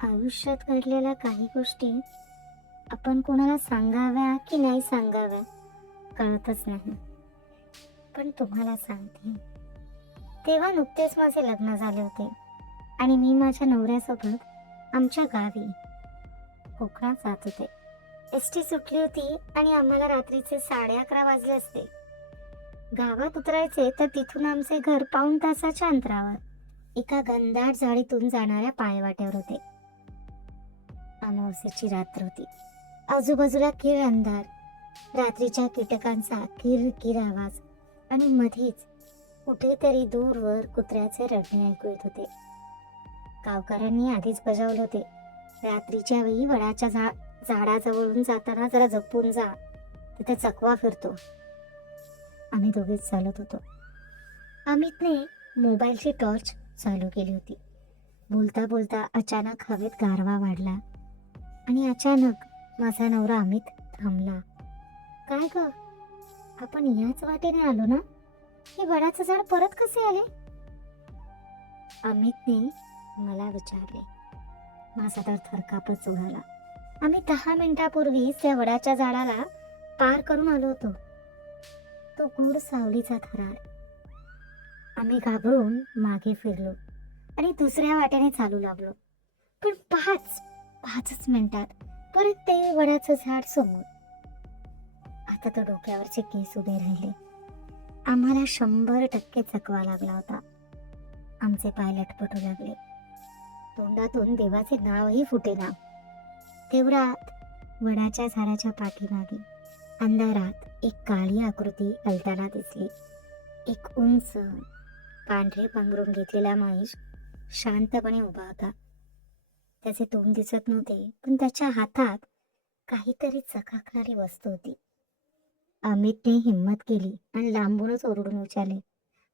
आयुष्यात घडलेल्या काही गोष्टी आपण कोणाला सांगाव्या की नाही सांगाव्या कळतच नाही. पण तुम्हाला सांगते, तेव्हा नुकतेच माझे लग्न झाले होते आणि मी माझ्या नवऱ्यासोबत आमच्या गावी कोकणात जात होते. एसटी सुटली होती आणि आम्हाला रात्रीचे 11:30 वाजले असते. गावात उतरायचे तर तिथून आमचे घर पाऊण तासाच्या अंतरावर एका घनदाट झाडीतून जाणाऱ्या पायवाटेवर होते. अमावस्येची रात्र होती. आजूबाजूला किळ अंधार, रात्रीच्या कीटकांचा किरकिर आवाज आणि मध्येच कुठेतरी दूरवर कुत्र्याचे रडणे ऐकू येत होते. गावकऱ्यांनी आधीच बजावले होते, रात्रीच्या वेळी वडाच्या झाडाजवळून जाताना जरा जपून जा, तिथे चकवा फिरतो. आम्ही दोघेच चालत होतो. अमितने मोबाईलची टॉर्च चालू केली होती. बोलता बोलता अचानक हवेत गारवा वाढला आणि अचानक माझा नवरा अमित थांबला. काय ग, आपण याच वाटेने आलो ना? हे वडाचं झाड परत कसे आले? अमितने मला विचारले. माझा तर थरकापच उडाला. आम्ही 10 मिनिटापूर्वीच त्या वडाच्या झाडाला पार करून आलो होतो. तो गूढ सावलीचा थरार. आम्ही घाबरून मागे फिरलो आणि दुसऱ्या वाटेने चालू लागलो. पण पाचच मिनिटात परत ते वडाचं झाड समोर. आता तो डोक्यावरचे केस उभे राहिले. आम्हाला 100% चकवा लागला होता. आमचे पाय लटपटू लागले. तोंडातून देवाचे नावही फुटेना. तेवढ्यात वडाच्या झाडाच्या पाठीमागे अंधारात एक काळी आकृती हलताना दिसली. एक उंच पांढरे पांघरून घेतलेला माणूस शांतपणे उभा होता. त्याचे तोंड दिसत नव्हते, पण त्याच्या हातात काहीतरी चकाकणारी वस्तू होती. अमितने हिम्मत केली आणि लांबूनच ओरडून विचारले,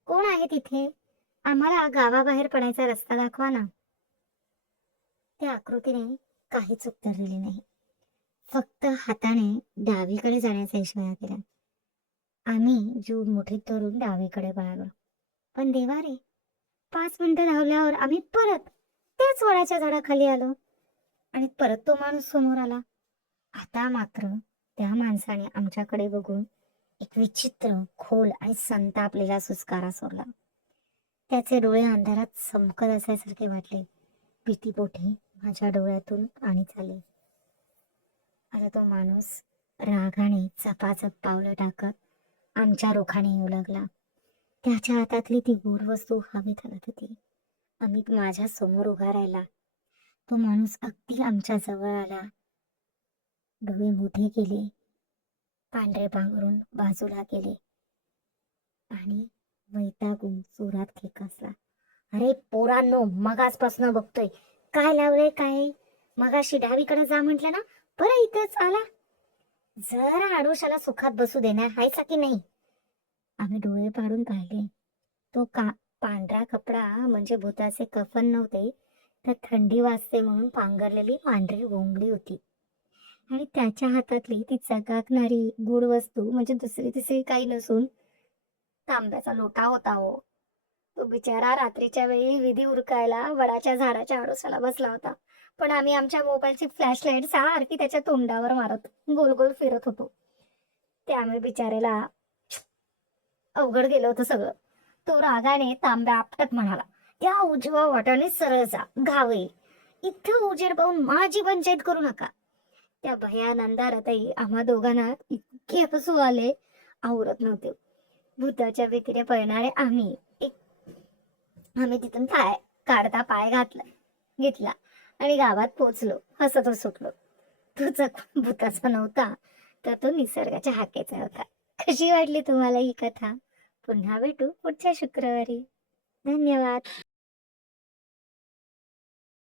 कोण आहे तिथे? आम्हाला गावाबाहेर पडायचा रस्ता दाखवा ना. त्या आकृतीने काहीच उत्तर दिले नाही. फक्त हाताने डावीकडे जाण्याचा इशारा केला. आम्ही जीव मुठीत धरून डावीकडे वळालो. पण देवा रे, 5 मिनिटं धावल्यावर आम्ही परत त्याच वडाच्या झाडाखाली आलो आणि परत तो माणूस समोर आला. आता मात्र त्या माणसाने आमच्याकडे बघून एक विचित्र, खोल आणि संतापलेला सुस्कारा सोडला. त्याचे डोळे अंधारात चमकत असल्यासारखे वाटले. भीतीपोटी माझ्या डोळ्यातून पाणी झाले. आता तो माणूस रागाने चपाचप पावलं टाकत आमच्या रोखाने येऊ लागला. त्याच्या हातातली ती गूढ वस्तू हवेत हलत होती. अमित माझ्या समोर उभा राहिला. तो माणूस अगदी आमच्या जवळ आला. डोळे मोठे केले, पांढरे पांघरून बाजूला केले आणि वैतागून जोरात खेकसला. अरे पोरांनो, मगासपासून बघतोय, काय लावलंय काय? मगाशी डावीकडे जा म्हटलं ना, परत इथंच आला. जरा आडोशाला सुखात बसू देणार हायचा की नाही? आम्ही डोळे पाडून पाहिले. तो पांढरा कपडा म्हणजे भूताचे कफन नव्हते, तर थंडी वाजते म्हणून पांघरलेली पांढरी गोंगडी होती आणि त्याच्या हातातली ती चकाकणारी गूढ वस्तू म्हणजे दुसरी तिसरी काही नसून तांब्याचा लोटा होता हो. तो बिचारा रात्रीच्या वेळी विधी उरकायला वडाच्या झाडाच्या आडोशाला बसला होता, पण आम्ही आमच्या मोबाईलची फ्लॅशलाईट सारखी त्याच्या तोंडावर मारत गोल गोल फिरत होतो. त्यामुळे बिचाऱ्याला अवघड गेलं होतं सगळं. तो रागाने तांब्या आपटत म्हणाला, त्या उजव्या वाटाने सरळ जा, घाव येईल. इथं उजेड पाहून माझी पंचायत करू नका. त्या भयान अंधारातही आम्हा दोघांना इतके हसू आले, आवरत नव्हते. भूताच्या भीतीने पळणारे आम्ही तिथून पाय घेतला आणि गावात पोचलो. हसतच सुटलो. तो चकवा भूताचा नव्हता, तर तो निसर्गाच्या हाकेचा होता. कशी वाटली तुम्हाला ही कथा? पुन्हा भेटू पुढच्या शुक्रवारी. धन्यवाद.